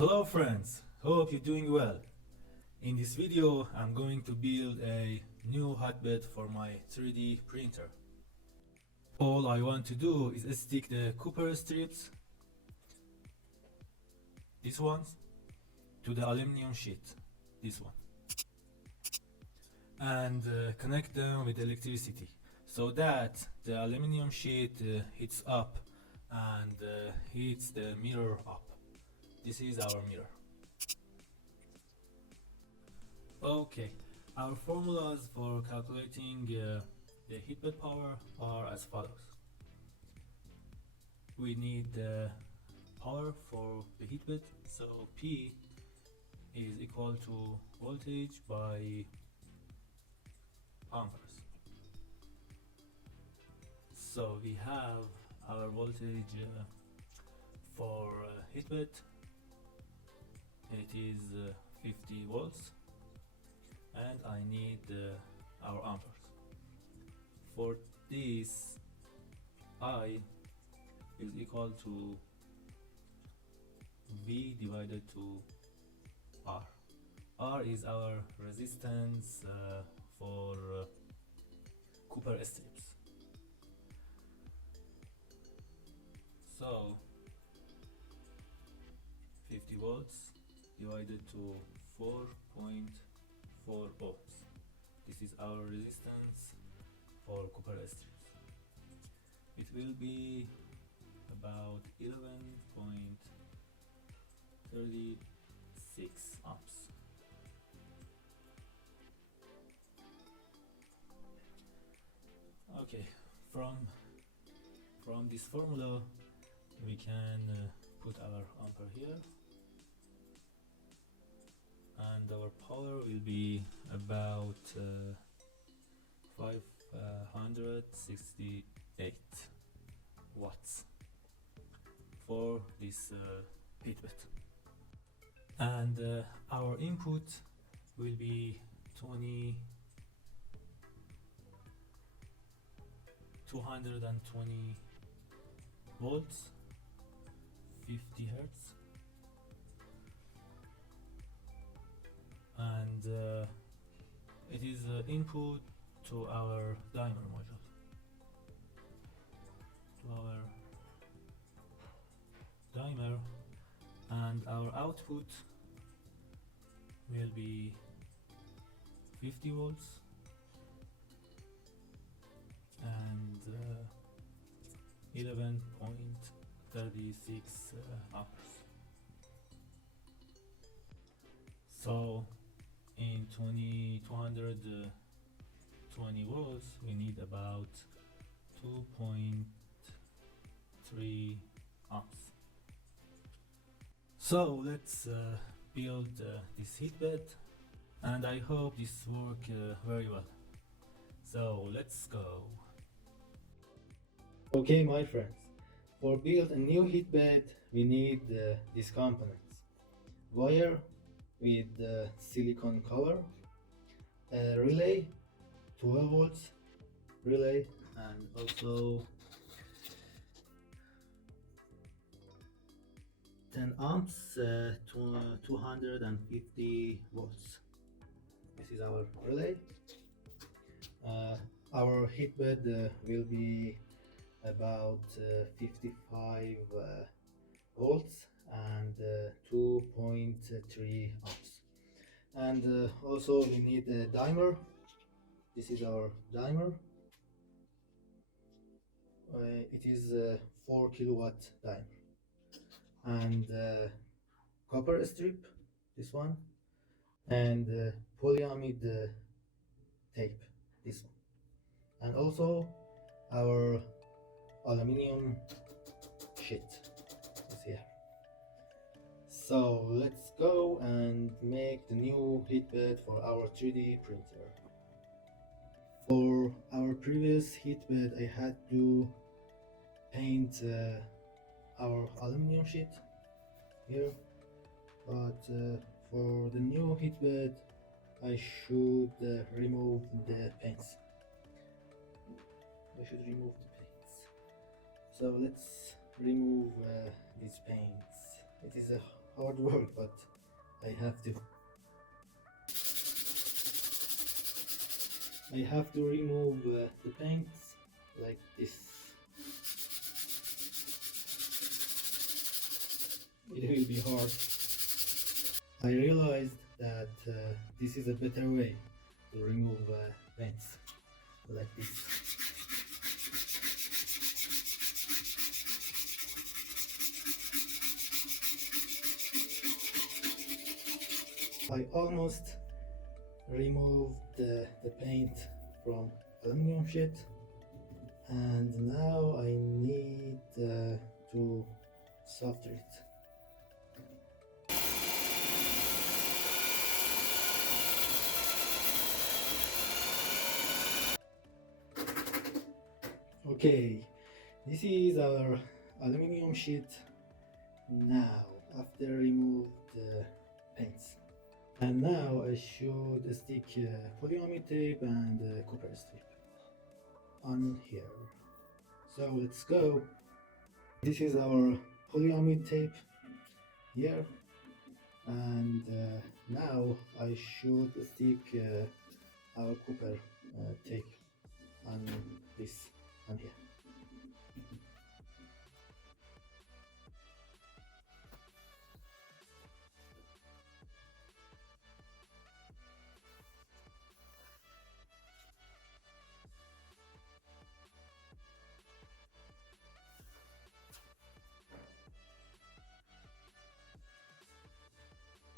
Hello friends, hope you're doing well. In this video I'm going to build a new hotbed for my 3D printer. All I want to do is stick the copper strips, these ones, to the aluminum sheet, this one, and connect them with electricity so that the aluminum sheet heats up and heats the mirror up. This is our mirror. Okay, our formulas for calculating the HeatBed power are as follows. We need the power for the HeatBed, so P is equal to voltage by amperes. So we have our voltage for HeatBed, it is 50 volts, and I need our amperes. For this, I is equal to V divided to R. R is our resistance for copper strips. So 50 volts divided to 4.4 ohms. This is our resistance for copper strips. It will be about 11.36 amps. Okay, from this formula we can put our ampere here, and our power will be about 568 watts for this HeatBed, and our input will be 220 volts, 50 hertz, and it is input to our dimer module, and our output will be 50 volts and 11.36 amperes. So in 220 volts we need about 2.3 amps. So let's build this HeatBed, and I hope this works very well. So let's go. Okay my friends, for build a new HeatBed we need these components: wire with silicone cover, a relay, 12 volts relay, and also 10 amps, 250 volts. This is our relay. Our HeatBed will be about 55 volts and 2.3 amps. And also we need a dimer. This is our dimer. It is a 4 kilowatt dimer. And copper strip, this one, and polyamide tape, this one, and also our aluminum sheet is here. So let's go and make the new HeatBed for our 3D printer. For our previous HeatBed I had to paint our aluminum sheet here, but for the new HeatBed I should remove the paints. So let's remove these paints. It is a hard work, but I have to. I have to remove the paints like this. It will be hard. I realized that this is a better way to remove paints like this. I almost removed the paint from aluminum sheet, and now I need to soften it. Okay, this is our aluminum sheet now after remove the paints. And now I should stick polyamide tape and copper strip on here. So let's go. This is our polyamide tape here, and now I should stick our copper tape on this on here.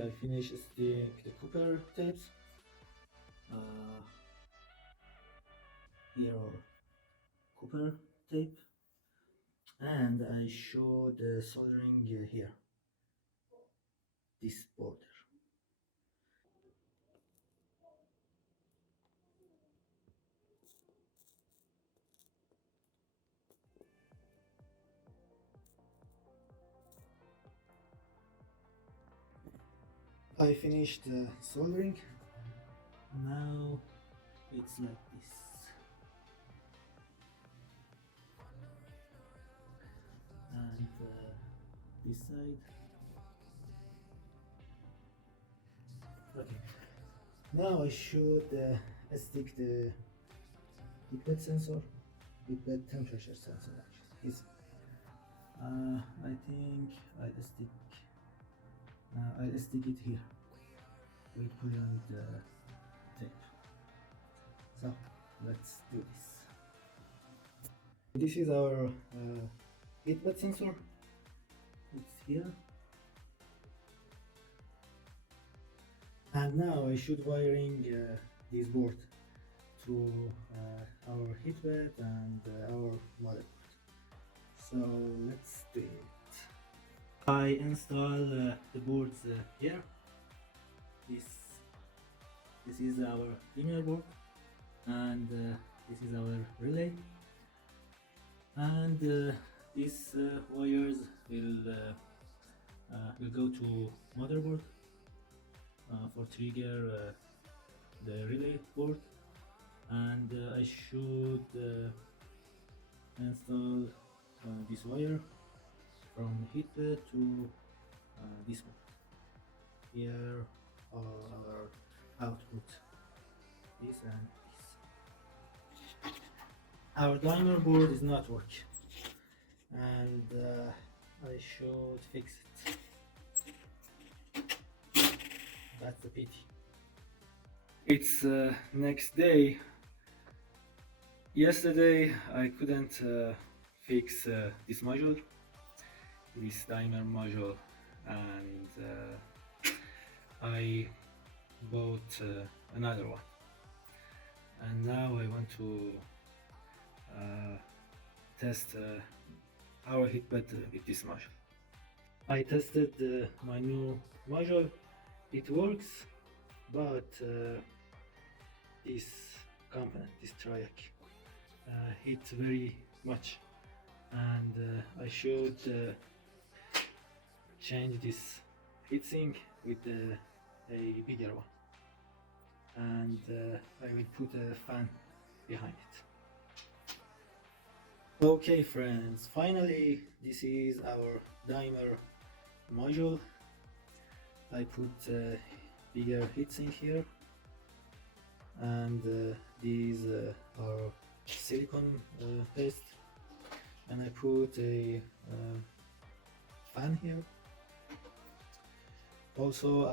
I finished the copper tapes. Here are copper tape, and I showed soldering here this border. I finished soldering. Now it's like this. And this side. Okay. Now I should stick the HeatBed sensor, HeatBed temperature sensor actually. Is I think I'll stick it here with polyamide tape. So let's do this. This is our HeatBed sensor. It's here. And now I should wiring this board to our HeatBed and our motherboard. So let's do it. I install the boards here. This is our linear board, and this is our relay, and these wires will go to motherboard for trigger the relay board, and I should install this wire from HeatBed to this one. Here are our output, this and this. Our timer board is not working, and I should fix it. That's the pity. It's next day. Yesterday I couldn't fix this module, this timer module, and I bought another one, and now I want to test our HeatBed with this module. I tested my new module. It works, but this component, this triac, hits very much, and I should change this heatsink with a bigger one, and I will put a fan behind it. Okay friends, finally this is our dimer module. I put bigger heatsink here, and these are silicone paste, and I put a fan here. Also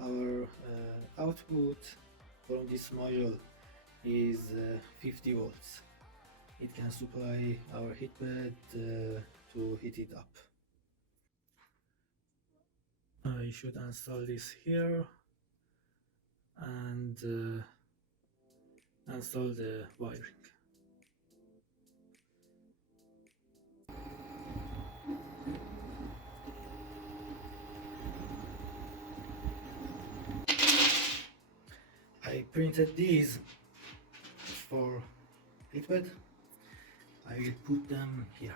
our output from this module is 50 volts. It can supply our heatbed to heat it up. I should install this here and install the wiring. I printed these for HeatBed. I will put them here.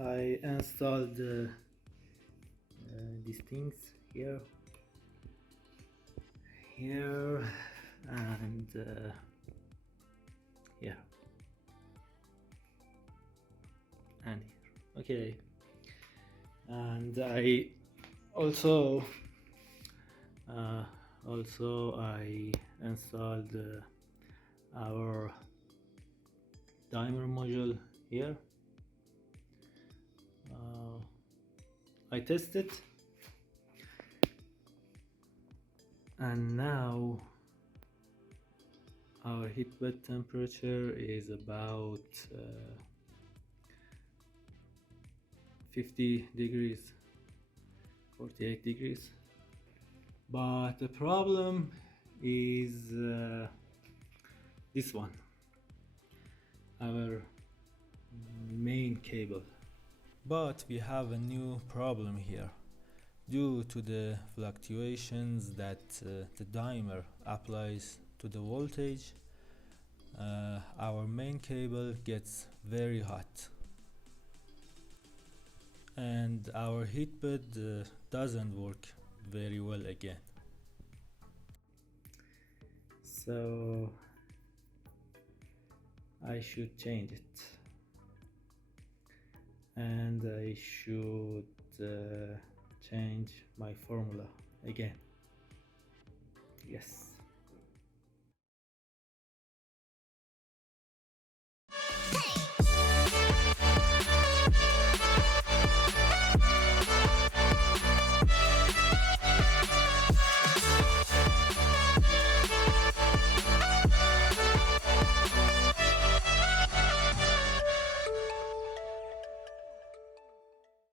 I installed these things here, and here, and here. Okay, and I also I installed our timer module here. I tested, and now our heatbed temperature is about 50 degrees, 48 degrees. But the problem is this one, our main cable. But we have a new problem here. Due to the fluctuations that the dimmer applies to the voltage, our main cable gets very hot, and our heatbed doesn't work very well again. So I should change it, and I should change my formula again. Yes.